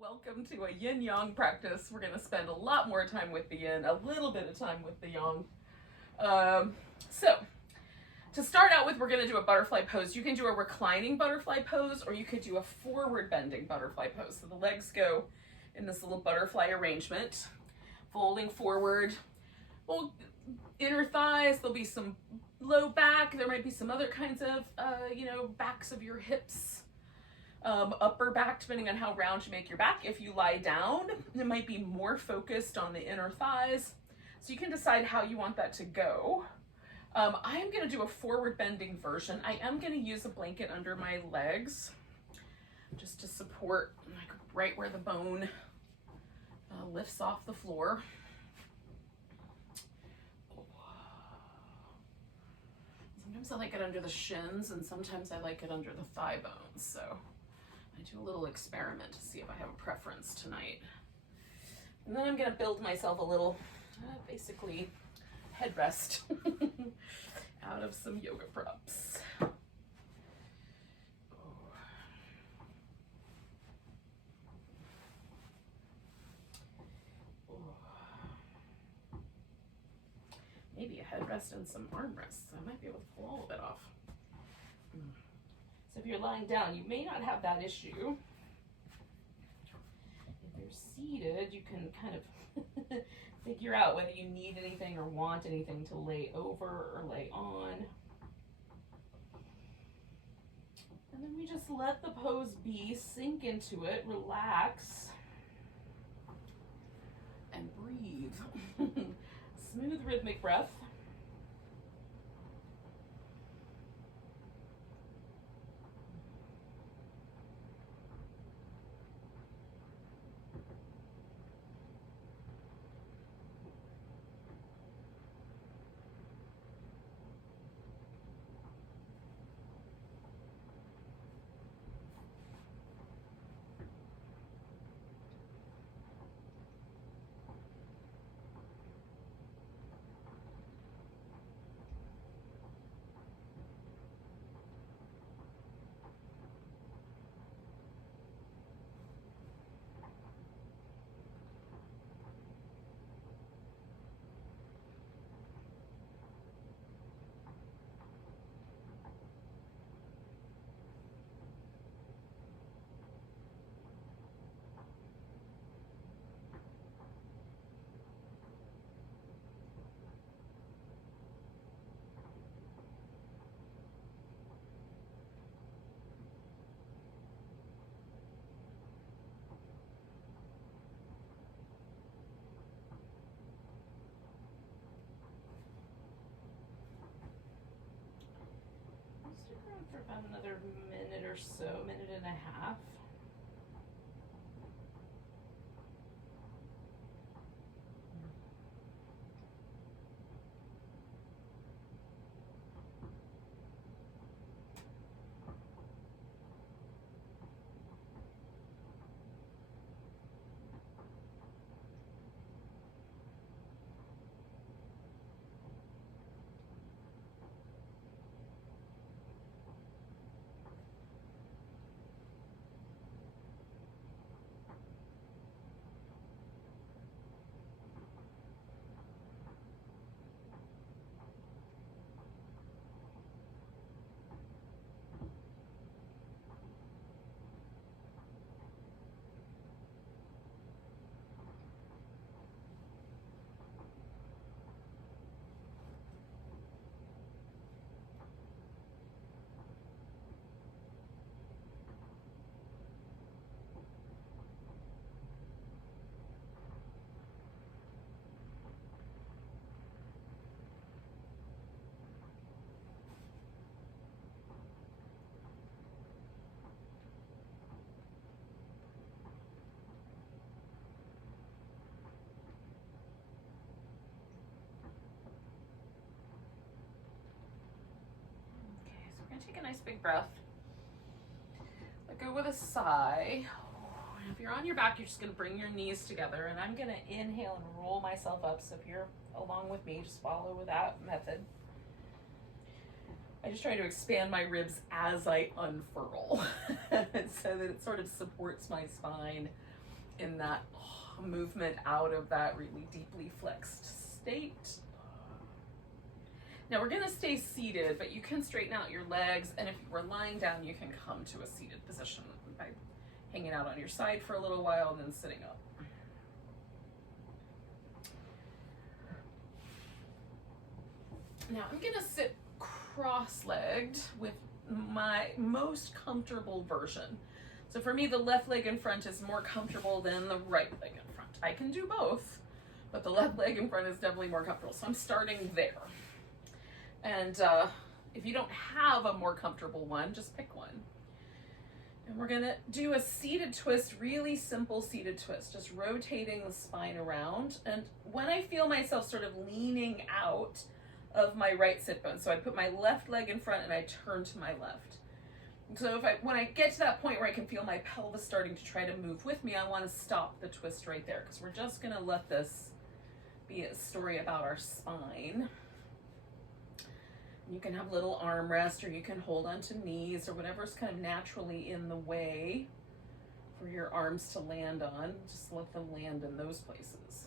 Welcome to a yin-yang practice. We're going to spend a lot more time with the yin, a little bit of time with the yang. So, to start out with, we're going to do a butterfly pose. You can do a reclining butterfly pose, or you could do a forward bending butterfly pose. So the legs go in this little butterfly arrangement, folding forward. Well, inner thighs, there'll be some low back. There might be some other kinds of, backs of your hips. Upper back, depending on how round you make your back. If you lie down, it might be more focused on the inner thighs. So you can decide how you want that to go. I am going to do a forward bending version. I am going to use a blanket under my legs just to support like right where the bone lifts off the floor. Sometimes I like it under the shins and sometimes I like it under the thigh bones. So I do a little experiment to see if I have a preference tonight. And then I'm going to build myself a little, basically, headrest out of some yoga props. Maybe a headrest and some armrests. I might be able to pull all of it off. So if you're lying down, you may not have that issue. If you're seated, you can kind of figure out whether you need anything or want anything to lay over or lay on. And then we just let the pose be, sink into it, relax, and breathe. Smooth rhythmic breath. Stick around for about another minute or so, minute and a half. Take a nice big breath. Let go with a sigh. If you're on your back, you're just going to bring your knees together, and I'm going to inhale and roll myself up. So if you're along with me, just follow with that method. I just try to expand my ribs as I unfurl so that it sort of supports my spine in that movement out of that really deeply flexed state. Now we're going to stay seated, but you can straighten out your legs, and if you were lying down, you can come to a seated position by hanging out on your side for a little while and then sitting up. Now I'm going to sit cross-legged with my most comfortable version. So for me, the left leg in front is more comfortable than the right leg in front. I can do both, but the left leg in front is definitely more comfortable. So I'm starting there. And if you don't have a more comfortable one, just pick one. And we're gonna do a seated twist, really simple seated twist, just rotating the spine around. And when I feel myself sort of leaning out of my right sit bone, so I put my left leg in front and I turn to my left. So when I get to that point where I can feel my pelvis starting to try to move with me, I want to stop the twist right there, because we're just gonna let this be a story about our spine. You can have a little armrest, or you can hold onto knees, or whatever's kind of naturally in the way for your arms to land on. Just let them land in those places.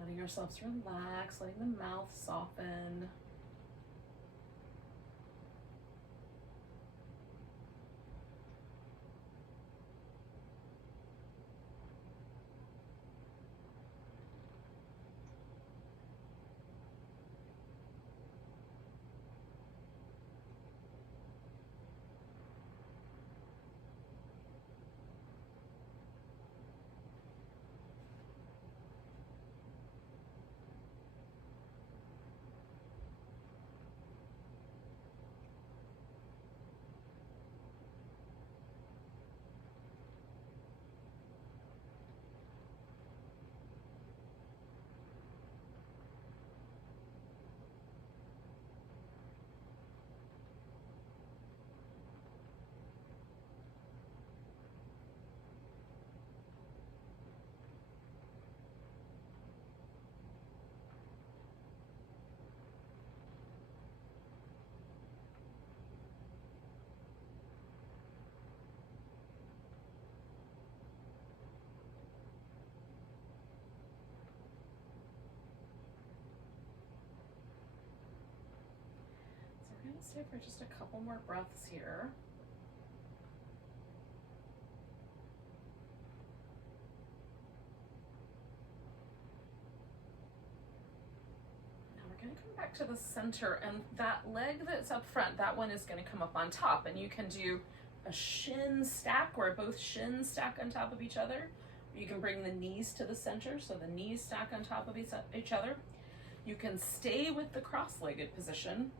Letting yourselves relax, letting the mouth soften. Stay for just a couple more breaths here. Now we're going to come back to the center, and that leg that's up front, that one is going to come up on top, and you can do a shin stack where both shins stack on top of each other. You can bring the knees to the center, so the knees stack on top of each other. You can stay with the cross-legged position.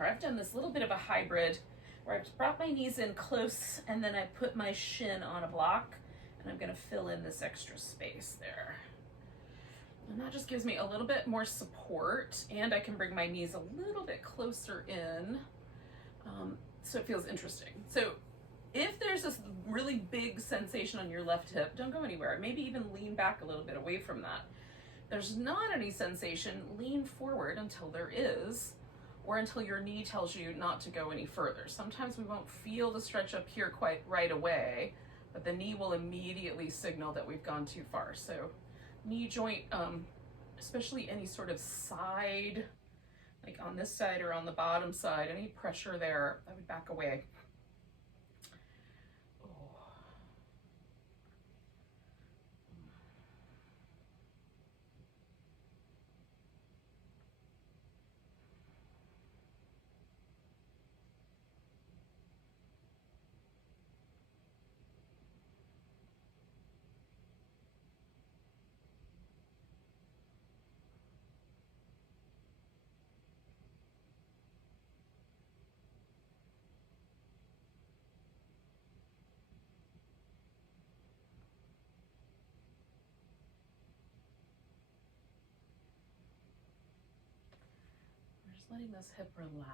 Or I've done this little bit of a hybrid where I've brought my knees in close and then I put my shin on a block, and I'm going to fill in this extra space there. And that just gives me a little bit more support, and I can bring my knees a little bit closer in, so it feels interesting. So if there's this really big sensation on your left hip, don't go anywhere. Maybe even lean back a little bit away from that. If there's not any sensation, lean forward until there is, or until your knee tells you not to go any further. Sometimes we won't feel the stretch up here quite right away, but the knee will immediately signal that we've gone too far. So knee joint, especially any sort of side, like on this side or on the bottom side, any pressure there, I would back away. Letting this hip relax.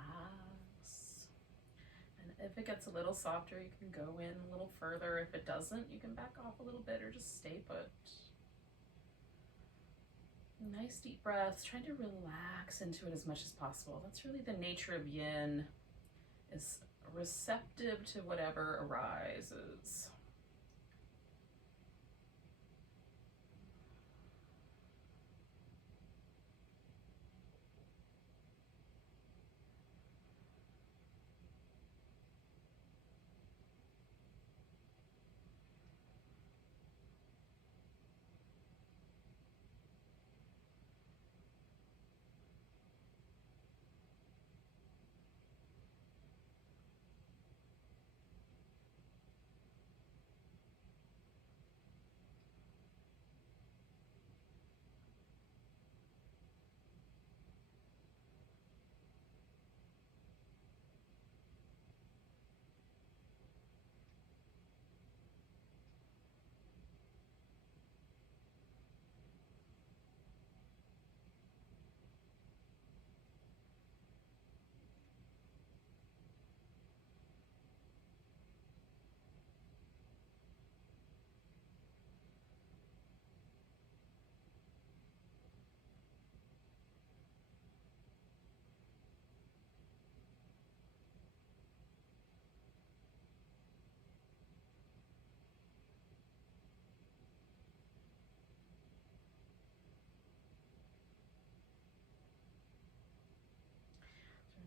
And if it gets a little softer, you can go in a little further. If it doesn't, you can back off a little bit or just stay put. Nice deep breaths, trying to relax into it as much as possible. That's really the nature of yin, is receptive to whatever arises.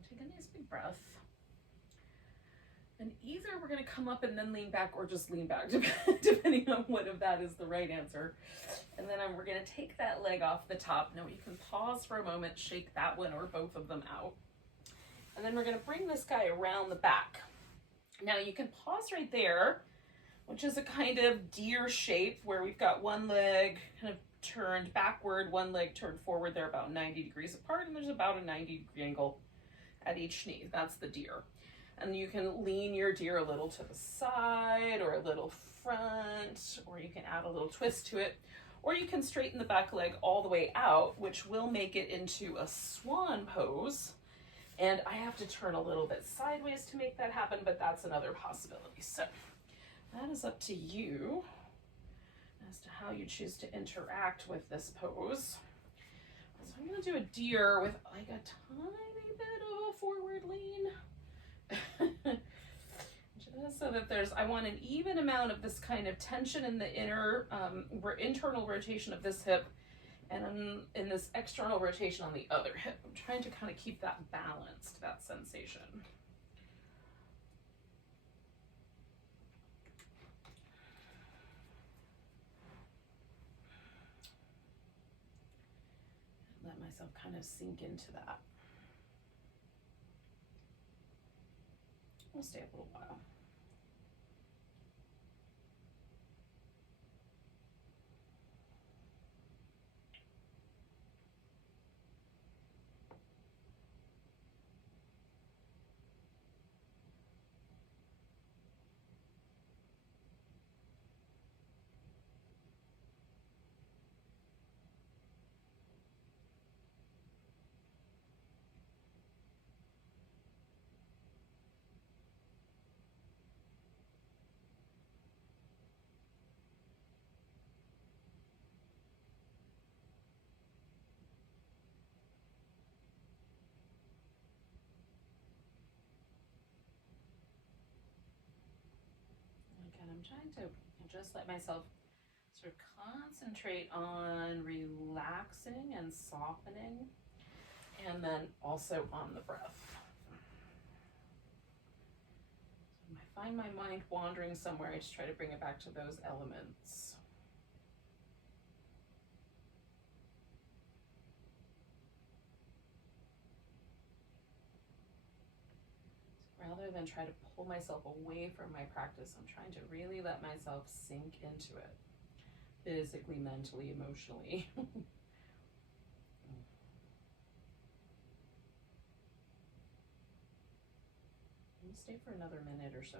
Take a nice big breath. And either we're going to come up and then lean back, or just lean back, depending on what of that is the right answer. And then we're going to take that leg off the top. Now you can pause for a moment, shake that one or both of them out. And then we're going to bring this guy around the back. Now you can pause right there, which is a kind of deer shape where we've got one leg kind of turned backward, one leg turned forward. They're about 90 degrees apart, and there's about a 90-degree angle at each knee. That's the deer. And you can lean your deer a little to the side or a little front, or you can add a little twist to it, or you can straighten the back leg all the way out, which will make it into a swan pose. And I have to turn a little bit sideways to make that happen, but that's another possibility. So that is up to you as to how you choose to interact with this pose. So I'm going to do a deer with like a tiny bit of a forward lean. Just so that I want an even amount of this kind of tension in the internal rotation of this hip, and in this external rotation on the other hip. I'm trying to kind of keep that balanced, that sensation. Let myself kind of sink into that. We'll stay a little while. I'm trying to just let myself sort of concentrate on relaxing and softening, and then also on the breath. So if I find my mind wandering somewhere, I just try to bring it back to those elements. Rather than try to pull myself away from my practice, I'm trying to really let myself sink into it, physically, mentally, emotionally. Stay for another minute or so.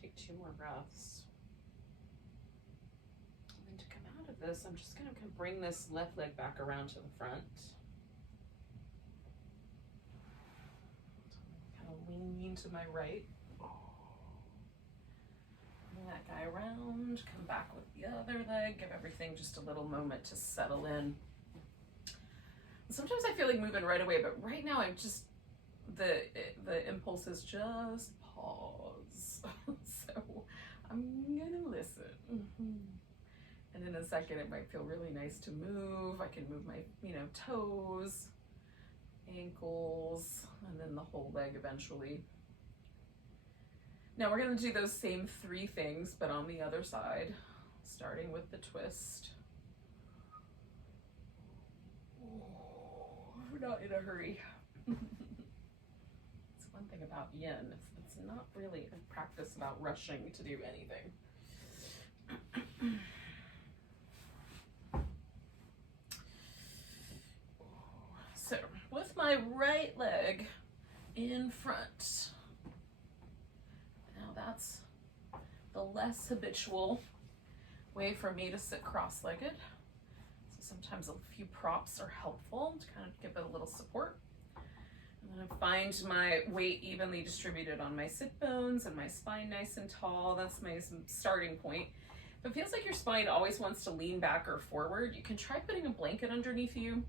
take 2 more breaths. And then to come out of this, I'm just going to bring this left leg back around to the front. Kind of lean to my right. Bring that guy around, come back with the other leg, give everything just a little moment to settle in. Sometimes I feel like moving right away, but right now I'm just, the impulse is just pause. So I'm gonna listen. And in a second, it might feel really nice to move. I can move my, toes, ankles, and then the whole leg eventually. Now we're gonna do those same 3 things, but on the other side, starting with the twist. We're not in a hurry. It's one thing about yin, it's not really a practice about rushing to do anything. So, with my right leg in front, now that's the less habitual way for me to sit cross-legged. So sometimes a few props are helpful to kind of give it a little support. And then I find my weight evenly distributed on my sit bones and my spine nice and tall. That's my starting point. If it feels like your spine always wants to lean back or forward, you can try putting a blanket underneath you.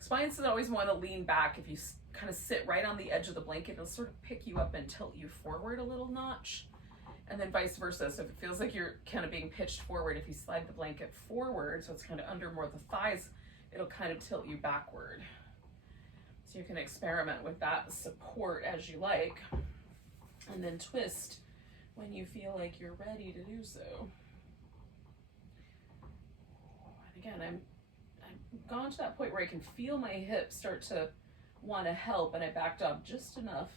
Spines that always want to lean back, if you kind of sit right on the edge of the blanket, it'll sort of pick you up and tilt you forward a little notch. And then vice versa. So if it feels like you're kind of being pitched forward, if you slide the blanket forward, so it's kind of under more of the thighs, it'll kind of tilt you backward. So you can experiment with that support as you like, and then twist when you feel like you're ready to do so. And again, I've gone to that point where I can feel my hips start to want to help, and I backed up just enough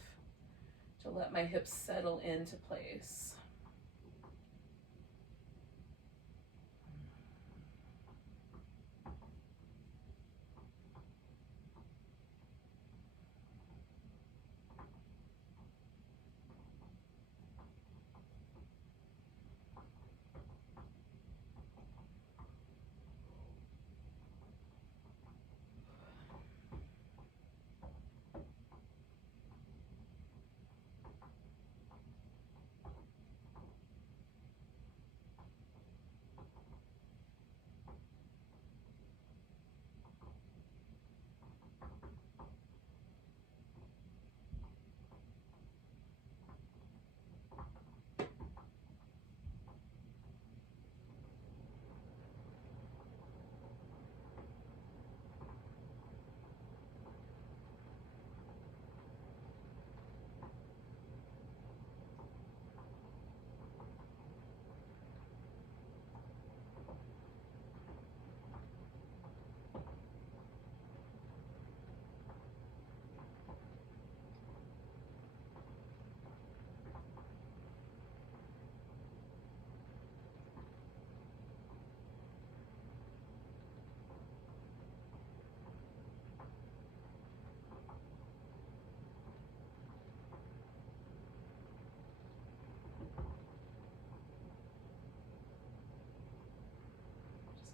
to let my hips settle into place.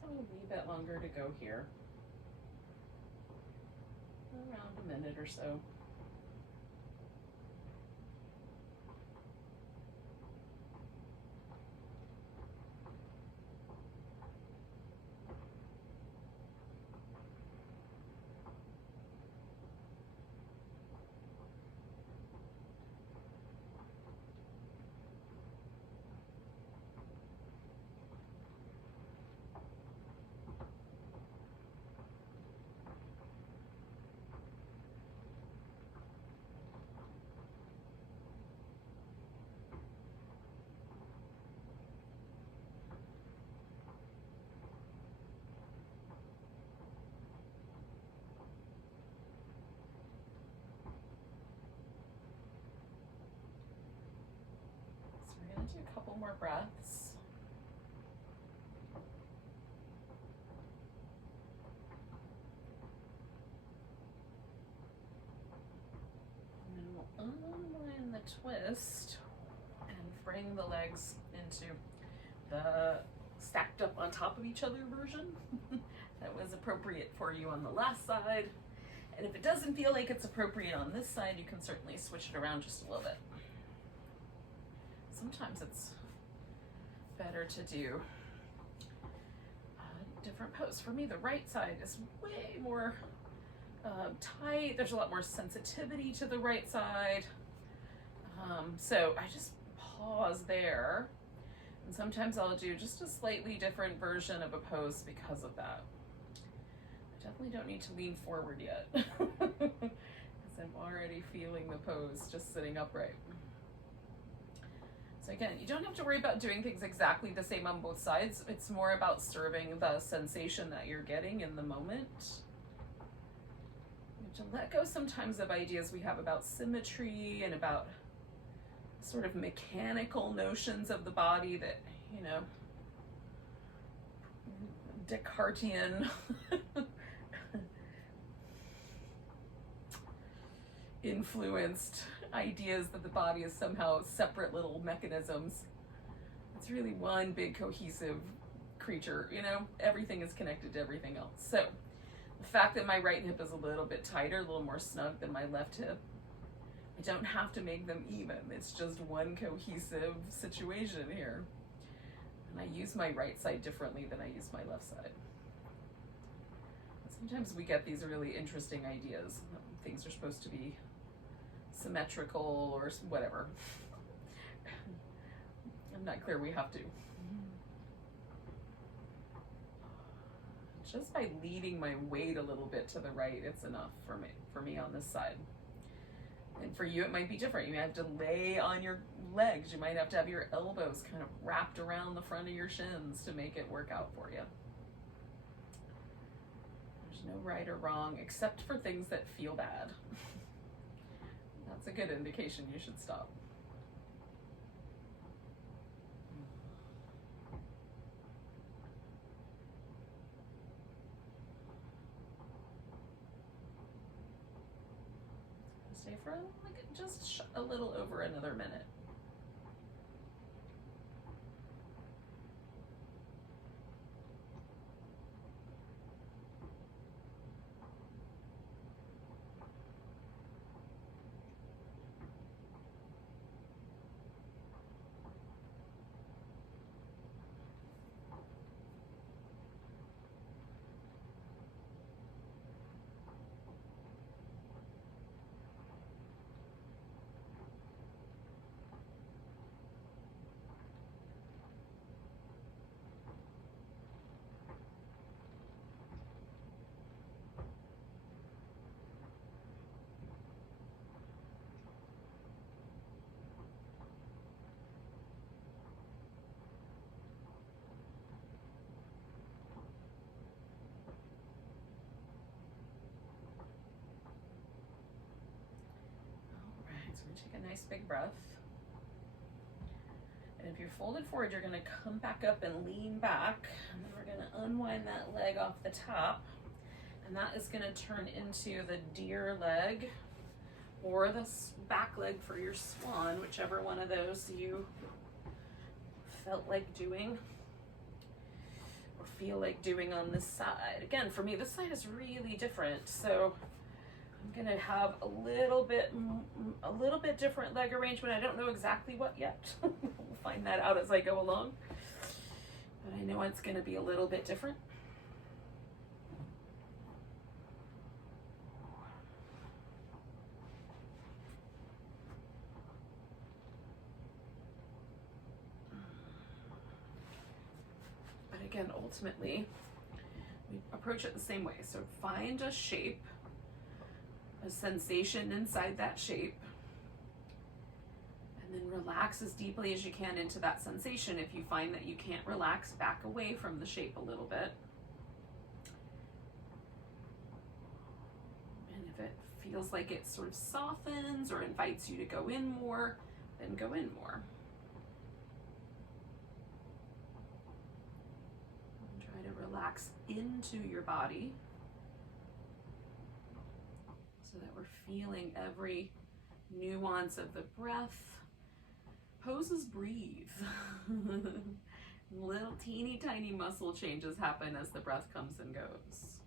A wee bit longer to go here. Around a minute or so. Do a couple more breaths. And then we'll unwind the twist and bring the legs into the stacked up on top of each other version that was appropriate for you on the last side. And if it doesn't feel like it's appropriate on this side, you can certainly switch it around just a little bit. Sometimes it's better to do a different pose. For me, the right side is way more tight. There's a lot more sensitivity to the right side. So I just pause there. And sometimes I'll do just a slightly different version of a pose because of that. I definitely don't need to lean forward yet because I'm already feeling the pose just sitting upright. So again, you don't have to worry about doing things exactly the same on both sides. It's more about serving the sensation that you're getting in the moment. You have to let go sometimes of ideas we have about symmetry and about sort of mechanical notions of the body that, you know, Descartesian influenced ideas that the body is somehow separate little mechanisms. It's really one big cohesive creature, you know, everything is connected to everything else. So the fact that my right hip is a little bit tighter, a little more snug than my left hip, I don't have to make them even. It's just one cohesive situation here. And I use my right side differently than I use my left side. Sometimes we get these really interesting ideas. Things are supposed to be symmetrical or whatever. I'm not clear we have to. Just by leading my weight a little bit to the right, it's enough for me on this side. And for you, it might be different. You might have to lay on your legs. You might have to have your elbows kind of wrapped around the front of your shins to make it work out for you. There's no right or wrong, except for things that feel bad. That's a good indication you should stop. Stay for like just a little over another minute. Take a nice big breath. And if you're folded forward, you're going to come back up and lean back. And then we're going to unwind that leg off the top. And that is going to turn into the deer leg or the back leg for your swan, whichever one of those you felt like doing or feel like doing on this side. Again, for me, this side is really different. So I'm gonna have a little bit different leg arrangement. I don't know exactly what yet. We'll find that out as I go along. But I know it's gonna be a little bit different. But again, ultimately, we approach it the same way. So find a shape, a sensation inside that shape, and then relax as deeply as you can into that sensation. If you find that you can't relax, back away from the shape a little bit. And if it feels like it sort of softens or invites you to go in more, then go in more. And try to relax into your body, so that we're feeling every nuance of the breath, Poses breathe. Little teeny tiny muscle changes happen as the breath comes and goes.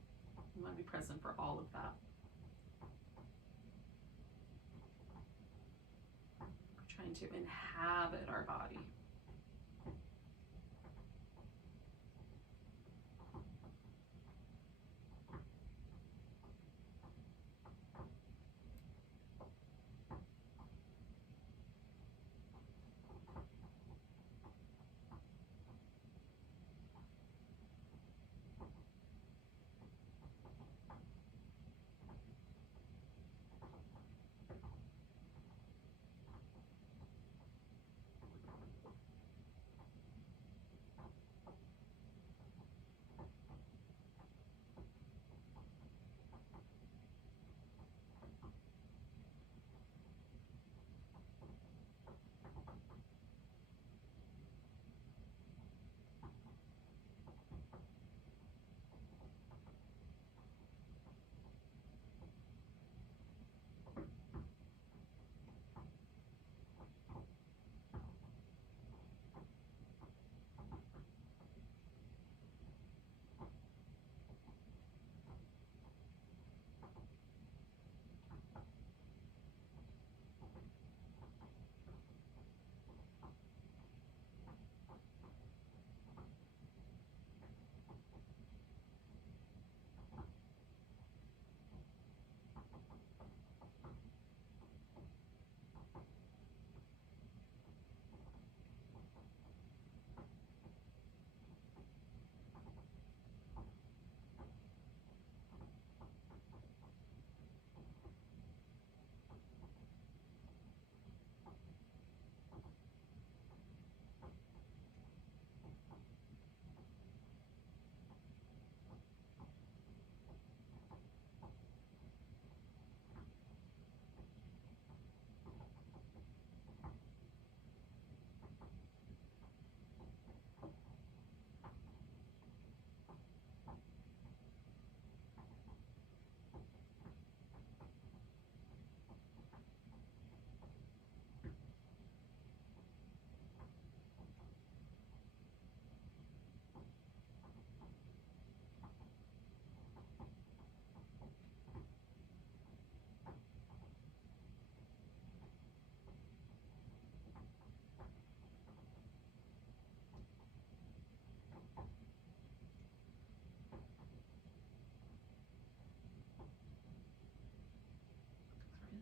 You want to be present for all of that. We're trying to inhabit our body.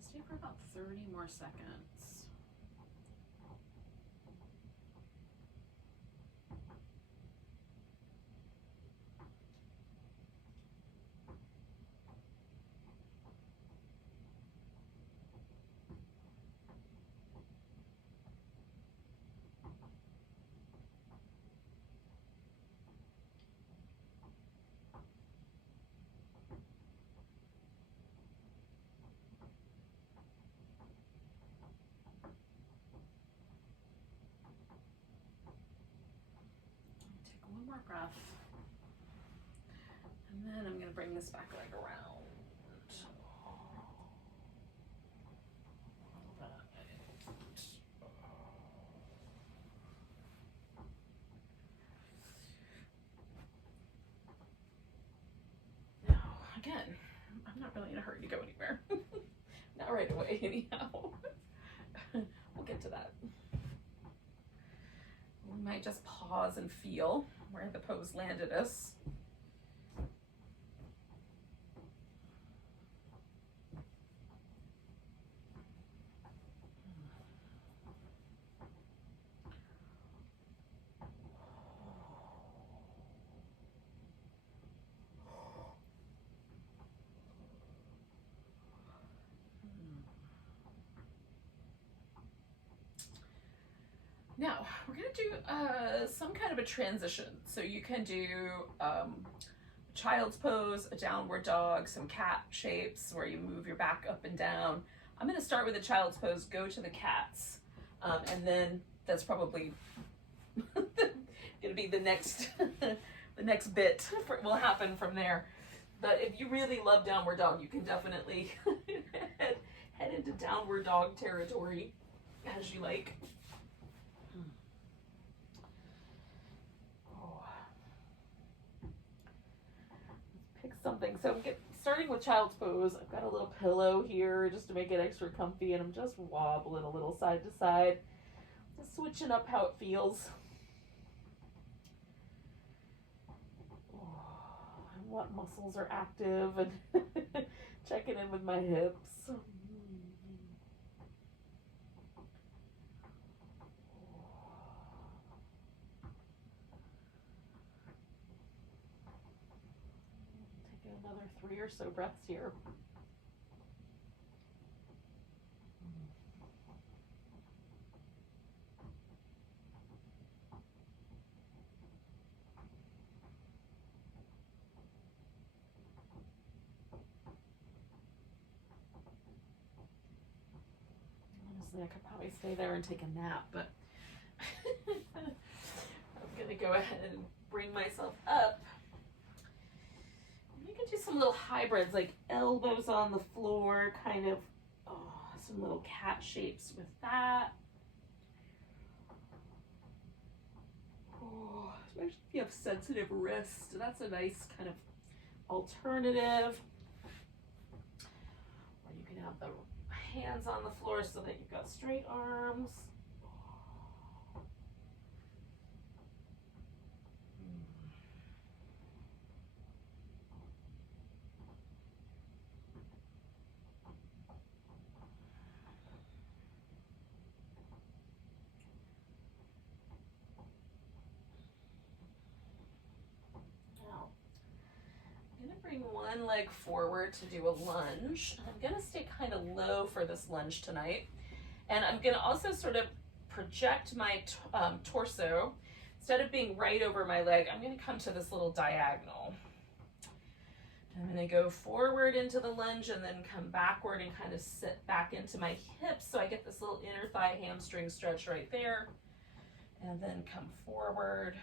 Stay for about 30 more seconds. One more breath, and then I'm going to bring this back leg around. Now, again, I'm not really in a hurry to go anywhere. Not right away, anyhow. We'll get to that. We might just pause and feel where the pose landed us. Now, we're going to do some kind of a transition. So you can do child's pose, a downward dog, some cat shapes where you move your back up and down. I'm going to start with a child's pose, go to the cats, and then that's probably going to be the next the next bit will happen from there. But if you really love downward dog, you can definitely head into downward dog territory as you like. something. So I'm starting with child's pose. I've got a little pillow here just to make it extra comfy, and I'm just wobbling a little side to side, just switching up how it feels. And what muscles are active, and checking in with my hips. Another 3 or so breaths here. Honestly, I could probably stay there and take a nap, but I'm going to go ahead and bring myself up. You can do some little hybrids, like elbows on the floor, kind of, some little cat shapes with that. Especially if you have sensitive wrists, that's a nice kind of alternative. Or you can have the hands on the floor so that you've got straight arms. Bring one leg forward to do a lunge. I'm going to stay kind of low for this lunge tonight. And I'm going to also sort of project my torso. Instead of being right over my leg, I'm going to come to this little diagonal. I'm going to go forward into the lunge and then come backward and kind of sit back into my hips so I get this little inner thigh hamstring stretch right there. And then come forward.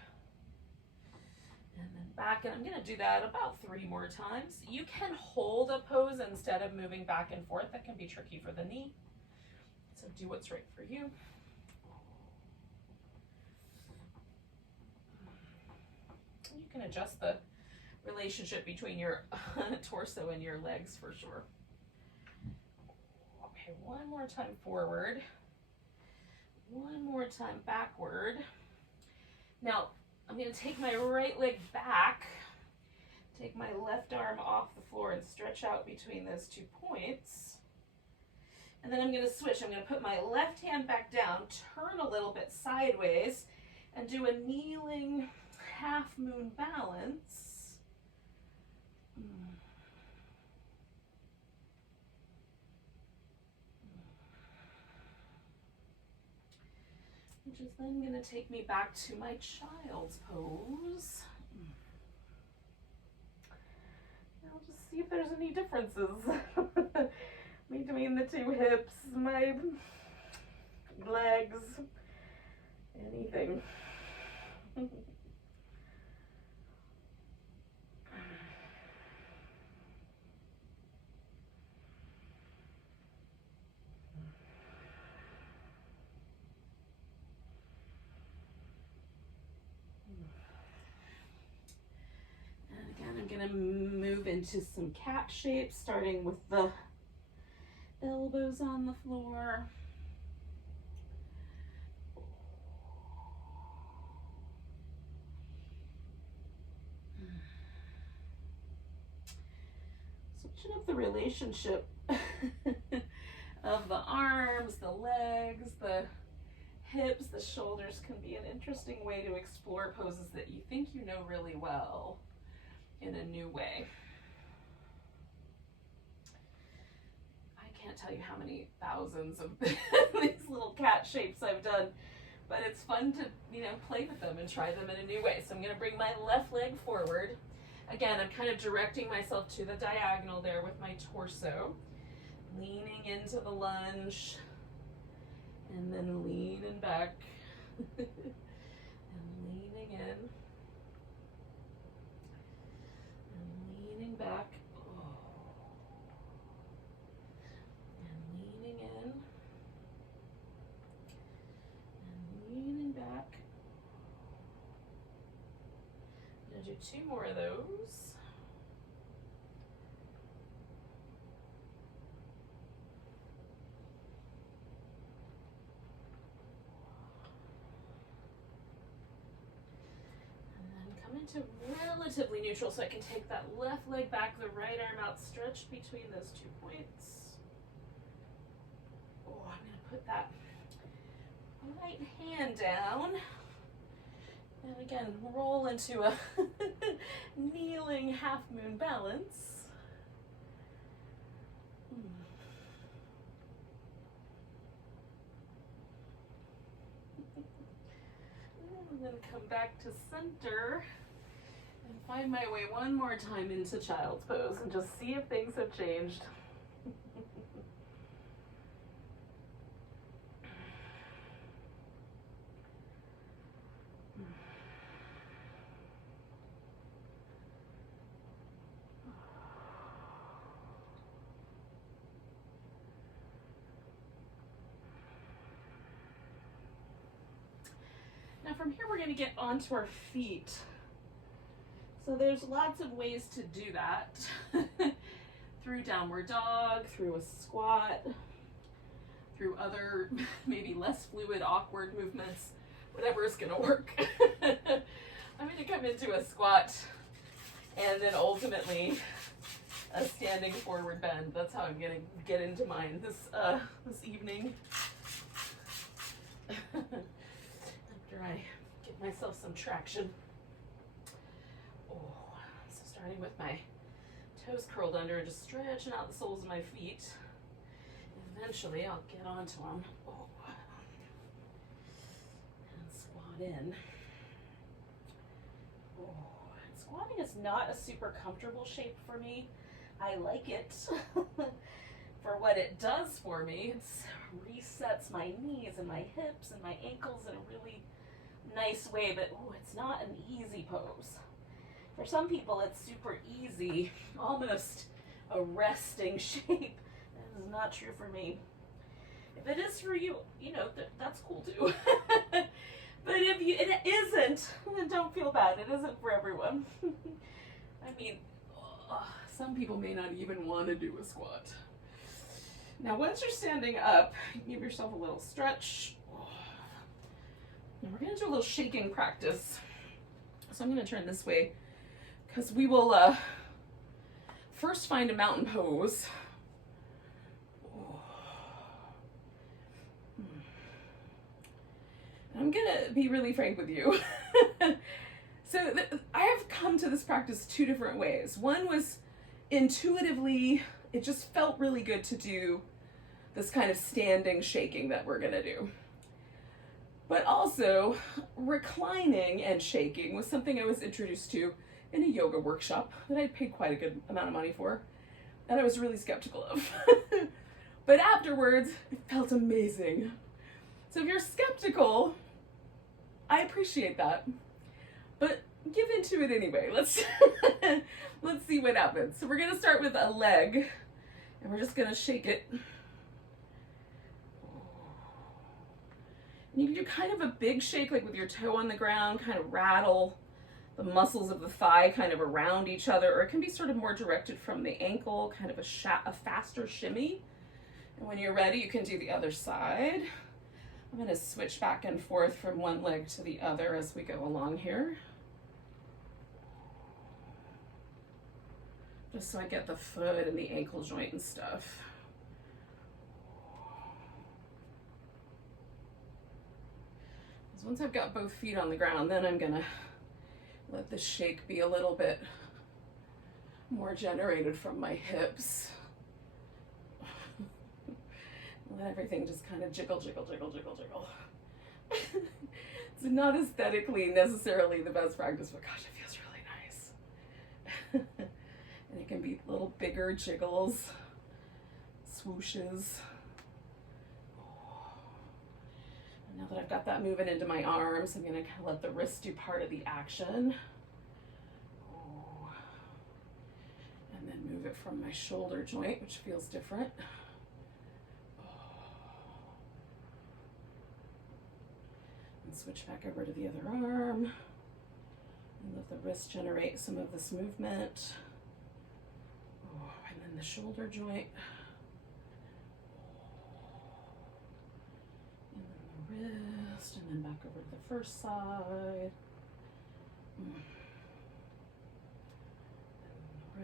And then back, and I'm going to do that about 3 more times. You can hold a pose instead of moving back and forth. That can be tricky for the knee. So do what's right for you. You can adjust the relationship between your torso and your legs for sure. Okay, one more time forward. One more time backward. Now, I'm going to take my right leg back, take my left arm off the floor and stretch out between those 2 points. And then I'm going to switch. I'm going to put my left hand back down, turn a little bit sideways, and do a kneeling half moon balance. Which is then going to take me back to my child's pose. I'll just see if there's any differences between the 2 hips, my legs, anything. I'm going to move into some cat shapes, starting with the elbows on the floor. Switching up the relationship of the arms, the legs, the hips, the shoulders can be an interesting way to explore poses that you think you know really well in a new way. I can't tell you how many thousands of these little cat shapes I've done, but it's fun to, play with them and try them in a new way. So I'm going to bring my left leg forward. Again, I'm kind of directing myself to the diagonal there with my torso, leaning into the lunge, and then leaning back, and leaning in. Back, and leaning in, and leaning back. I'm going to do 2 more of those. to relatively neutral so I can take that left leg back, the right arm out, stretched between those 2 points. Oh, I'm going to put that right hand down. And again, roll into a kneeling half moon balance. And then come back to center and find my way one more time into child's pose and just see if things have changed. Now from here we're going to get onto our feet. So there's lots of ways to do that. Through downward dog, through a squat, through other maybe less fluid, awkward movements, whatever is going to work. I'm going to come into a squat and then ultimately a standing forward bend. That's how I'm going to get into mine this evening. After I give myself some traction. Oh, so starting with my toes curled under and just stretching out the soles of my feet. Eventually I'll get onto them. Oh. And squat in. Oh. And squatting is not a super comfortable shape for me. I like it for what it does for me. It resets my knees and my hips and my ankles in a really nice way, but it's not an easy pose. For some people it's super easy, almost a resting shape. That is not true for me. If it is for you, that's cool too. But if it isn't, then don't feel bad. It isn't for everyone. I mean, some people may not even want to do a squat. Now once you're standing up, give yourself a little stretch. Now we're going to do a little shaking practice. So I'm going to turn this way because we will first find a mountain pose. I'm going to be really frank with you. So I have come to this practice 2 different ways. One was intuitively, it just felt really good to do this kind of standing shaking that we're going to do. But also, reclining and shaking was something I was introduced to in a yoga workshop that I paid quite a good amount of money for, and I was really skeptical of. But afterwards, it felt amazing. So if you're skeptical, I appreciate that. But give into it anyway. Let's see what happens. So we're going to start with a leg, and we're just going to shake it. And you can do kind of a big shake, like with your toe on the ground, kind of rattle the muscles of the thigh kind of around each other, or it can be sort of more directed from the ankle, kind of a faster shimmy. And when you're ready, you can do the other side. I'm going to switch back and forth from one leg to the other as we go along here. Just so I get the foot and the ankle joint and stuff. Once I've got both feet on the ground, then I'm gonna let the shake be a little bit more generated from my hips. Let everything just kind of jiggle, jiggle, jiggle, jiggle, jiggle. It's not aesthetically necessarily the best practice, but gosh, it feels really nice. And it can be little bigger jiggles, swooshes. Now that I've got that moving into my arms, I'm going to kind of let the wrist do part of the action. And then move it from my shoulder joint, which feels different. And switch back over to the other arm. And let the wrist generate some of this movement. And then the shoulder joint. Wrist, and then back over to the first side.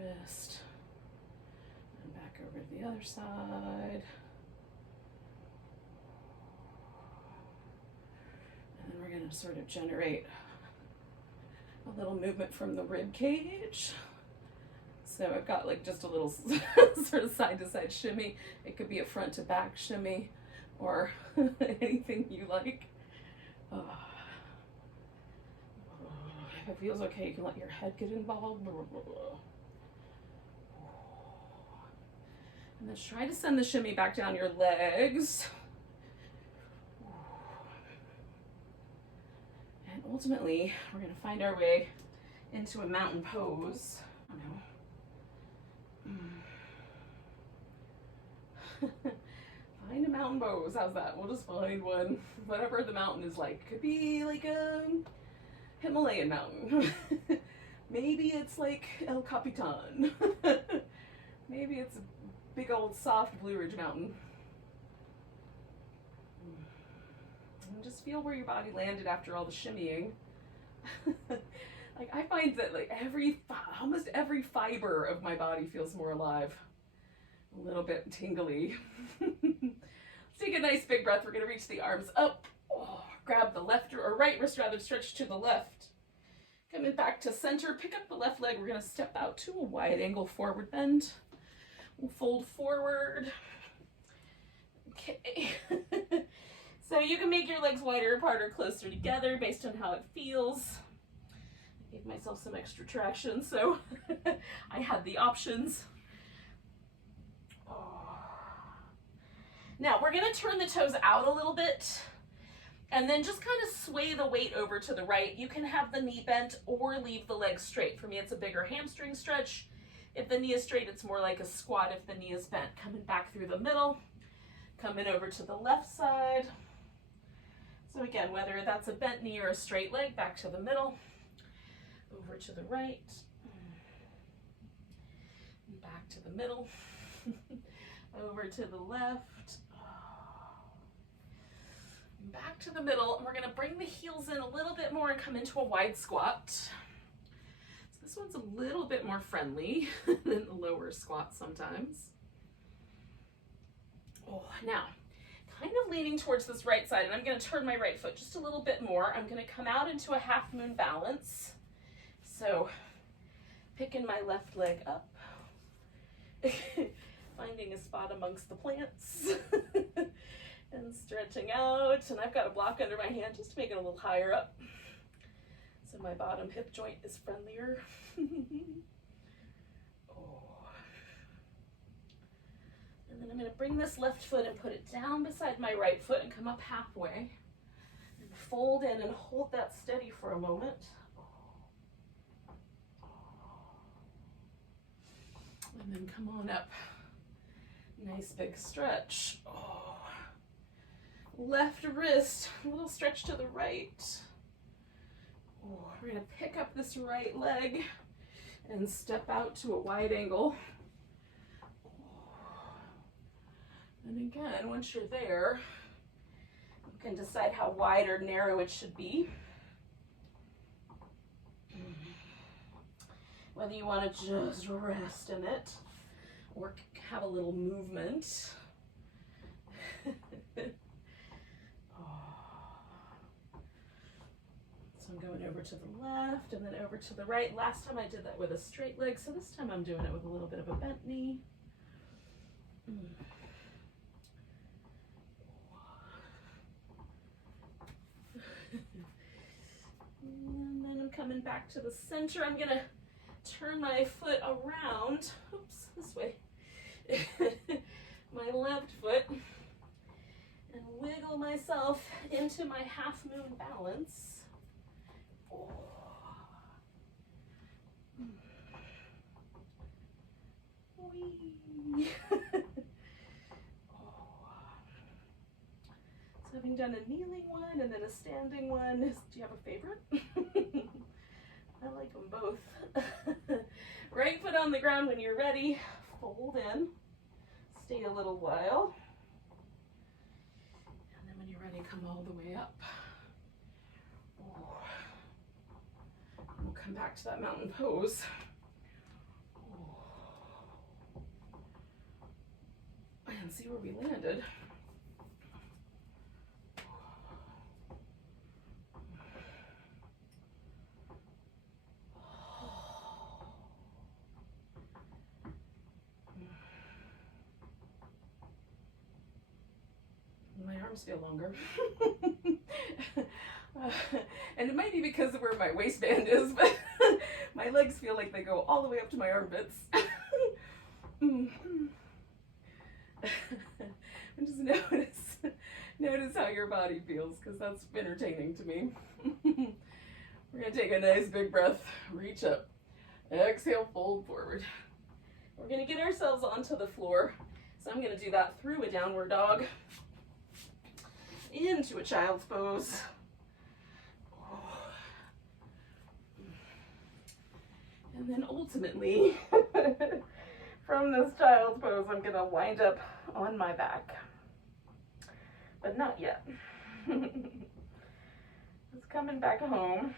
twist. And back over to the other side. And then we're going to sort of generate a little movement from the rib cage. So I've got like just a little sort of side to side shimmy. It could be a front to back shimmy or anything you like. If it feels okay, you can let your head get involved. And then try to send the shimmy back down your legs. And ultimately, we're going to find our way into a mountain pose. I don't know. Find a mountain pose. How's that? We'll just find one. Whatever the mountain is like. Could be like a Himalayan mountain. Maybe it's like El Capitan. Maybe it's a big old soft Blue Ridge mountain. And just feel where your body landed after all the shimmying. Like I find that like almost every fiber of my body feels more alive. A little bit tingly. Let's take a nice big breath. We're going to reach the arms up. Oh, grab the left or right wrist rather, stretch to the left. Coming back to center, pick up the left leg. We're going to step out to a wide angle forward bend. We'll fold forward. Okay. So you can make your legs wider apart or closer together based on how it feels. I gave myself some extra traction, so I had the options. Now we're going to turn the toes out a little bit and then just kind of sway the weight over to the right. You can have the knee bent or leave the leg straight. For me, it's a bigger hamstring stretch. If the knee is straight, it's more like a squat if the knee is bent. Coming back through the middle, coming over to the left side. So again, whether that's a bent knee or a straight leg, back to the middle, over to the right, and back to the middle, over to the left, back to the middle, and we're going to bring the heels in a little bit more and come into a wide squat. So this one's a little bit more friendly than the lower squat sometimes. Oh, now, kind of leaning towards this right side, and I'm going to turn my right foot just a little bit more. I'm going to come out into a half moon balance. So picking my left leg up, finding a spot amongst the plants. And stretching out, and I've got a block under my hand just to make it a little higher up so my bottom hip joint is friendlier. Oh. And then I'm going to bring this left foot and put it down beside my right foot and come up halfway and fold in and hold that steady for a moment. And then come on up. Nice big stretch. Oh. Left wrist, a little stretch to the right. Oh, we're going to pick up this right leg and step out to a wide angle. And again, once you're there, you can decide how wide or narrow it should be. Whether you want to just rest in it or have a little movement. So I'm going over to the left and then over to the right. Last time I did that with a straight leg, so this time I'm doing it with a little bit of a bent knee. And then I'm coming back to the center. I'm going to turn my foot around, oops, this way, my left foot, and wiggle myself into my half moon balance. Oh. Whee. So having done a kneeling one and then a standing one, do you have a favorite? I like them both. Right foot on the ground when you're ready. Fold in. Stay a little while. And then when you're ready, come all the way up. Oh. We'll come back to that mountain pose. Oh. see where we landed. My arms feel longer. And it might be because of where my waistband is, but my legs feel like they go all the way up to my armpits. Just notice how your body feels, because that's entertaining to me. We're gonna take a nice big breath, reach up, exhale, fold forward. We're gonna get ourselves onto the floor. So I'm gonna do that through a downward dog, into a child's pose. And then ultimately, from this child's pose, I'm gonna wind up on my back. But not yet. It's coming back home.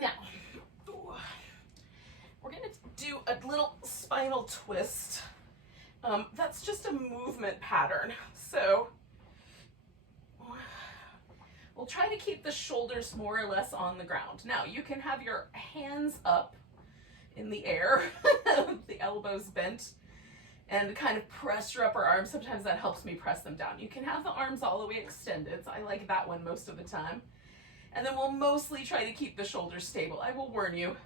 Now, we're going to do a little spinal twist. That's just a movement pattern. So we'll try to keep the shoulders more or less on the ground. Now, you can have your hands up in the air, the elbows bent, and kind of press your upper arms. Sometimes that helps me press them down. You can have the arms all the way extended. So I like that one most of the time. And then we'll mostly try to keep the shoulders stable. I will warn you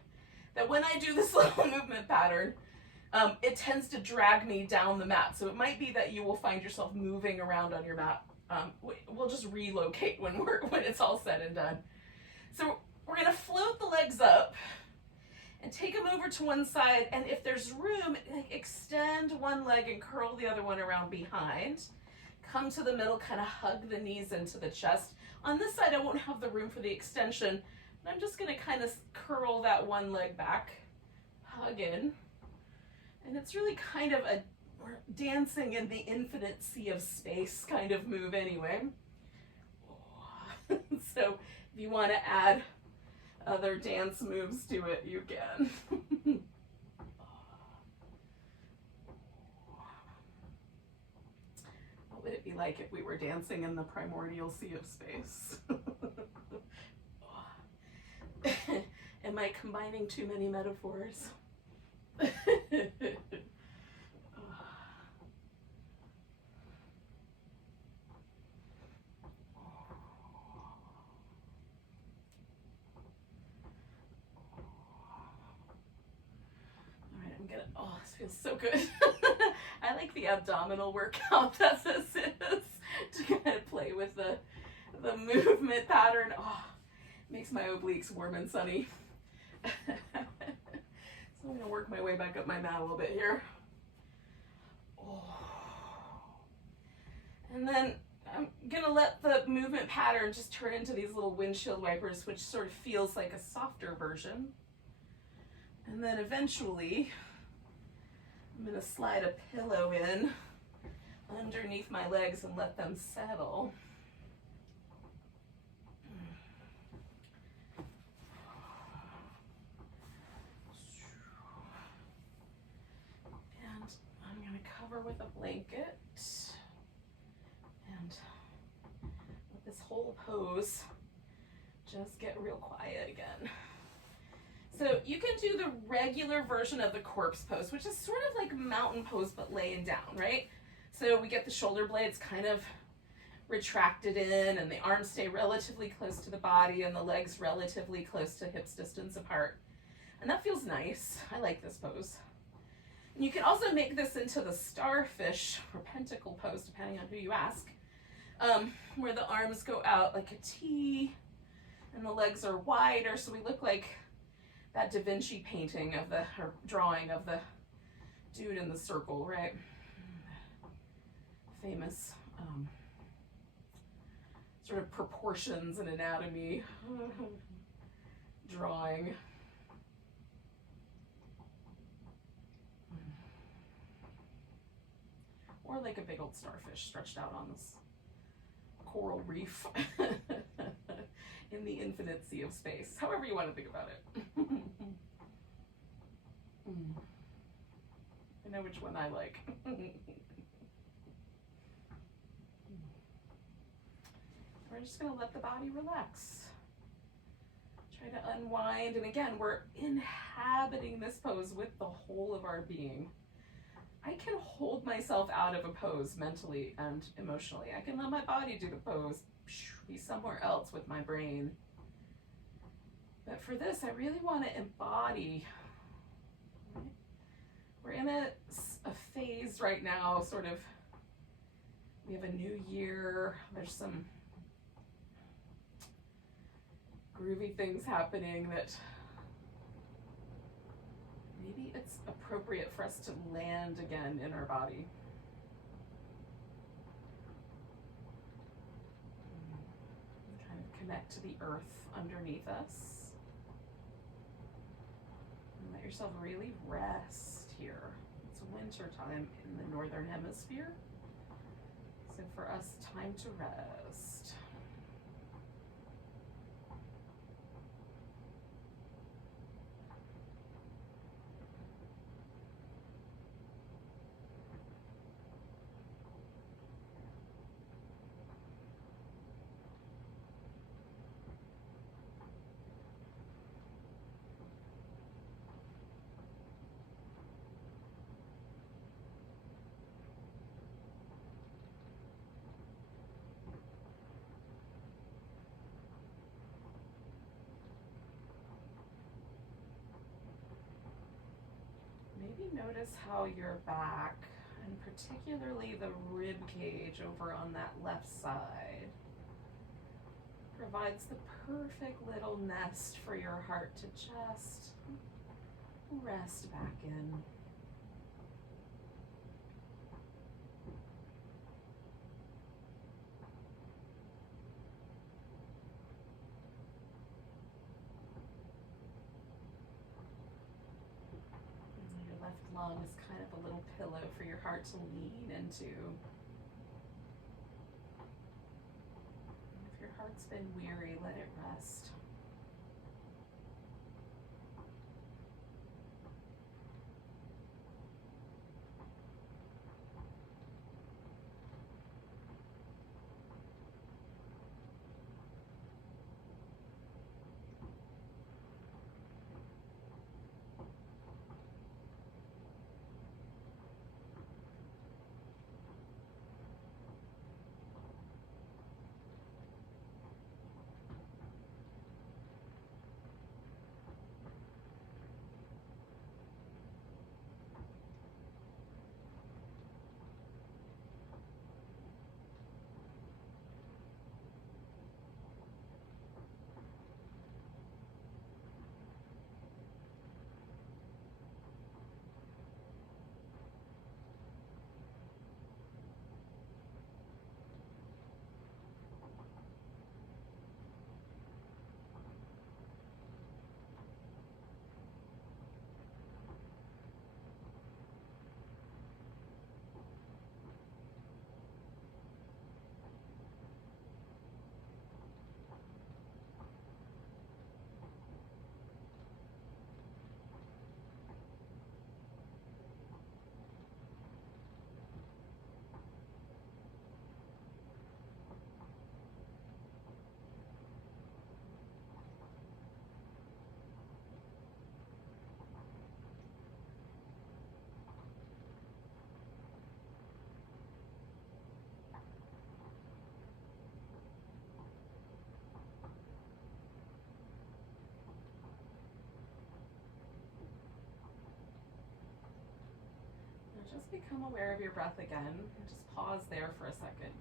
that when I do this little movement pattern, it tends to drag me down the mat. So it might be that you will find yourself moving around on your mat. We'll just relocate when it's all said and done. So we're gonna float the legs up and take them over to one side. And if there's room, extend one leg and curl the other one around behind. Come to the middle, kind of hug the knees into the chest. On this side, I won't have the room for the extension, but I'm just gonna kind of curl that one leg back, hug in. And it's really kind of a dancing in the infinite sea of space kind of move anyway. So if you want to add other dance moves to it, you can. What would it be like if we were dancing in the primordial sea of space? Am I combining too many metaphors? This feels so good. I like the abdominal workout that this is, to kind of play with the movement pattern. Oh, makes my obliques warm and sunny. So I'm going to work my way back up my mat a little bit here. Oh. And then I'm going to let the movement pattern just turn into these little windshield wipers, which sort of feels like a softer version. And then eventually, I'm going to slide a pillow in underneath my legs and let them settle. And I'm going to cover with a blanket and let this whole pose just get real quiet again. So you can do the regular version of the corpse pose, which is sort of like mountain pose, but laying down, right? So we get the shoulder blades kind of retracted in, and the arms stay relatively close to the body, and the legs relatively close to hips distance apart. And that feels nice. I like this pose. And you can also make this into the starfish or pentacle pose, depending on who you ask, where the arms go out like a T, and the legs are wider, so we look like that Da Vinci painting of or drawing of the dude in the circle, right? Famous sort of proportions and anatomy drawing. Or like a big old starfish stretched out on this coral reef in the infinite sea of space, however you want to think about it. I know which one I like. We're just going to let the body relax. Try to unwind. And again, we're inhabiting this pose with the whole of our being. I can hold myself out of a pose mentally and emotionally. I can let my body do the pose, be somewhere else with my brain. But for this, I really want to embody. Right? We're in a phase right now, sort of, we have a new year. There's some groovy things happening that maybe it's appropriate for us to land again in our body. Kind of connect to the earth underneath us. And let yourself really rest here. It's winter time in the northern hemisphere. So for us, time to rest. Maybe notice how your back, and particularly the rib cage over on that left side, provides the perfect little nest for your heart to just rest back in. Lung is kind of a little pillow for your heart to lean into. If your heart's been weary, let it rest. Just become aware of your breath again, and just pause there for a second.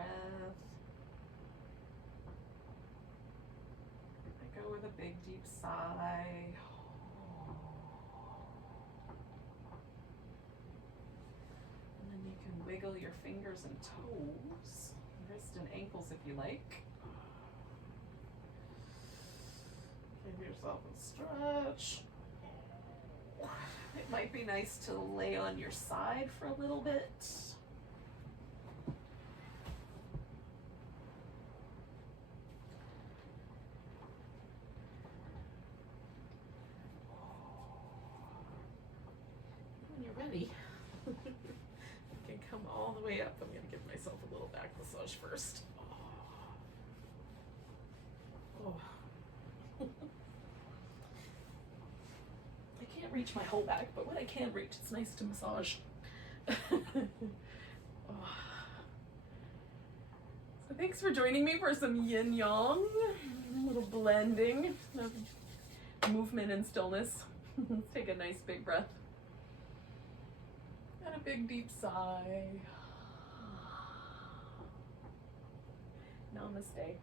breath. Let go with a big deep sigh. And then you can wiggle your fingers and toes, wrist and ankles if you like. Give yourself a stretch. It might be nice to lay on your side for a little bit. When you're ready, you can come all the way up. I'm going to give myself a little back massage first. Oh. I can't reach my whole back, but what I can reach, it's nice to massage. Oh. So thanks for joining me for some yin yang, a little blending of movement and stillness. Let's take a nice big breath and a big deep sigh. Namaste.